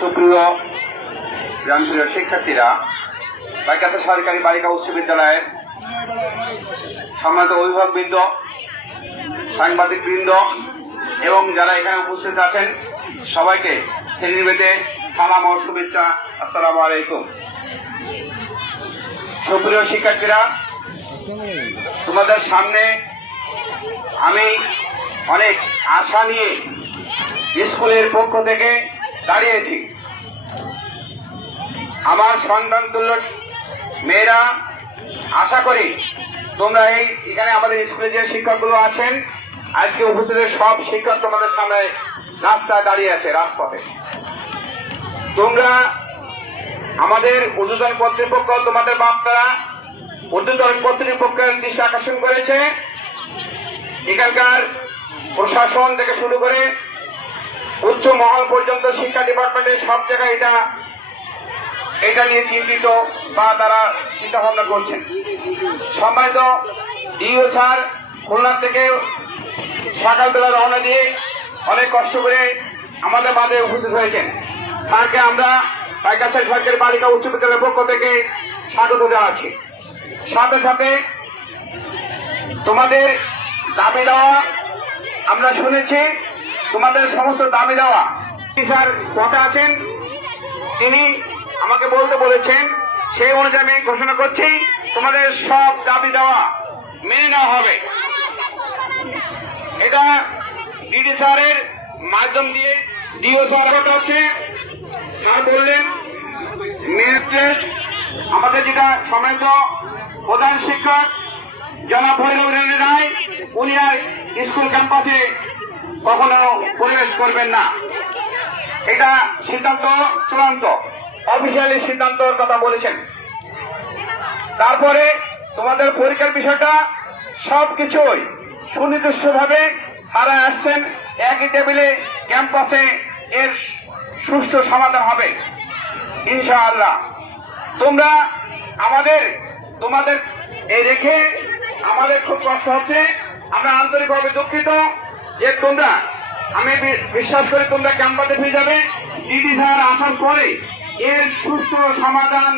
সুপ্রিয় গ্রামপ্রিয় শিক্ষার্থীরা, বাইকাতা সরকারি বালিকা উচ্চ বিদ্যালয়ের সম্মানিত অভিভাবকবৃন্দ, সাংবাদিকবৃন্দ এবং যারা এখানে উপস্থিত আছেন সবাইকে শ্রেণীভেদে সালাম ও শুভেচ্ছা। আসসালামু আলাইকুম। সুপ্রিয় শিক্ষার্থীরা, তোমাদের সামনে আমি অনেক আশা নিয়ে স্কুলের পক্ষ থেকে দাঁড়িয়েছি। আমার সন্তান তুল্য মেয়েরা, আশা করি তোমরা এখানে আমাদের স্কুলে যে শিক্ষকগুলো আছেন, আজকে উপস্থিত সব শিক্ষক তোমাদের সামনে রাস্তায় দাঁড়িয়ে আছে, রাজপথে। তোমরা আমাদের ঊর্ধ্বতন কর্তৃপক্ষ, তোমাদের বাপ্তারা ঊর্ধ্বতন কর্তৃপক্ষের দৃষ্টি আকর্ষণ করেছে। এখানকার প্রশাসন থেকে শুরু করে উচ্চ মহল পর্যন্ত শিক্ষা ডিপার্টমেন্টের সব জায়গায় এটা নিয়ে চিন্তিত বা তারা চিন্তা ভাবনা করছেন। সম্মানিত ডিও স্যার খুলনা থেকে সকালবেলা রওনা দিয়ে অনেক কষ্ট করে আমাদের মাঝে উপস্থিত হয়েছেন। স্যারকে আমরা বাইকাতা সরকারি বালিকা উচ্চ বিদ্যালয়ের পক্ষ থেকে স্বাগত জানাচ্ছি। সাথে সাথে তোমাদের দাবি দেওয়া আমরা শুনেছি, তোমাদের সমস্ত দাবি দেওয়া স্যার কথা আছেন, তিনি আমাকে বলতে বলেছেন, সেই অনুযায়ী আমি ঘোষণা করছি তোমাদের সব দাবি দেওয়া মেনে নেওয়া হবে। এটা ডিডি স্যারের মাধ্যম দিয়ে ডিও স্যার হচ্ছে। স্যার বললেন ম্যাজিস্ট্রেট আমাদের যেটা সম্মানিত প্রধান শিক্ষক জনাব ভৈরব রায়, উনি আর স্কুল ক্যাম্পাসে কখনো প্রবেশ করবেন না। এটা সিদ্ধান্ত চূড়ান্ত, অফিসিয়ালি সিদ্ধান্তর কথা বলেছেন। তারপরে তোমাদের পরীক্ষার বিষয়টা সবকিছুই সুনির্দিষ্টভাবে সারা আসছেন, একই টেবিলে ক্যাম্পাসে এর সুষ্ঠু সমাধান হবে ইনশাআল্লাহ। তোমরা তোমাদের এই রেখে আমাদের খুব কষ্ট হচ্ছে। আমরা আন্তরিকভাবে দুঃখিত যে আমি বিশ্বাস করি তোমরা ক্যাম্পাসে ফিরে যাবে। ডিডি স্যার আসার পরে এর সুষ্ঠু সমাধান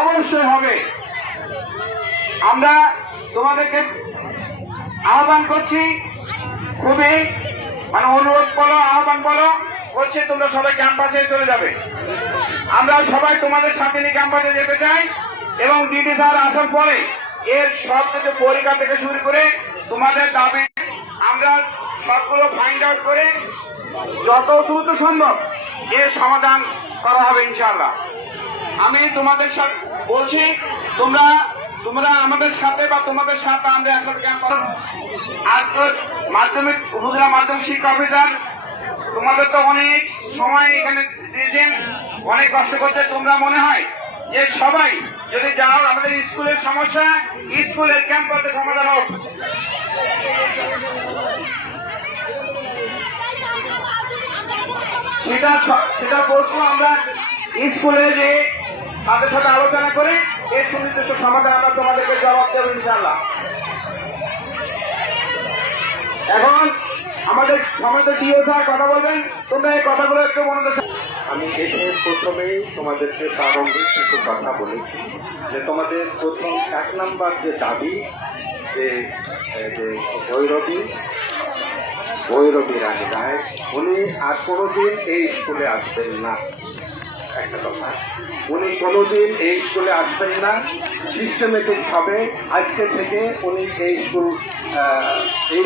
অবশ্যই হবে। আমরা তোমাদেরকে আহ্বান করছি, খুবই অনুরোধ বলো, আহ্বান বলো করছি, তোমরা সবাই ক্যাম্পাসে চলে যাবে। আমরা সবাই তোমাদের সাথে নিয়ে ক্যাম্পাসে যেতে চাই এবং ডিডি স্যার আসার পরে এর সব কিছু পরীক্ষা থেকে শুরু করে তোমাদের দাবি আমরা সবগুলো ফাইন্ড আউট করে যত দ্রুত সম্ভব এর সমাধান করা হবে ইনশাআল্লাহ। আমি তোমাদের সাথে বলছি, তোমরা আমাদের সাথে বা তোমাদের সাথে আমরা এখন ক্যাম্পাস মাধ্যমিক উপজেলা মাধ্যমিক শিক্ষা অফিসার তোমাদের তো অনেক সময় এখানে দিয়েছেন, অনেক কষ্ট করছে। তোমরা মনে হয় যে সবাই যদি যাও, আমাদের স্কুলের সমস্যা স্কুলের ক্যাম্পাসে সমাধান হোক। সেটা বলবো আমরা স্কুলে যে তাদের সাথে আলোচনা করে এর সুনির্দিষ্ট সমাধান আমরা তোমাদেরকে জবাব দেবো ইনশাআল্লাহ। এখন আমাদের সমস্ত ডিও স্যার কথা বলবেন, তোমরা এই কথাগুলো একটু মনোযোগ। আমি এসে প্রথমেই তোমাদেরকে প্রারম্ভিক কিছু কথা বলেছি যে তোমাদের প্রথম 1 নম্বর যে দাবি যে ভৈরবী রানী রায় উনি আর কোনোদিন এই স্কুলে আসবেন না। একটা কথা, উনি কোনোদিন এই স্কুলে আসবেন না। সিস্টেমেটিক ভাবে আজকে থেকে উনি এই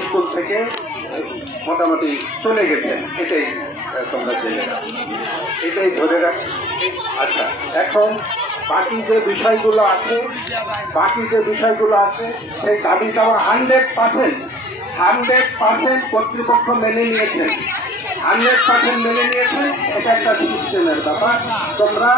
স্কুল থেকে মোটামুটি চলে গেছেন। এটাই তোমরা জেনে রাখো, এটাই ধরে রাখো। আচ্ছা, এখন বাকি যে বিষয়গুলো আছে সেই দাবিটা 100% কর্তৃপক্ষ মেনে নিয়েছেন। 100% মেনে নিয়েছেন। এটা একটা সিস্টেমের ব্যাপার। তোমরা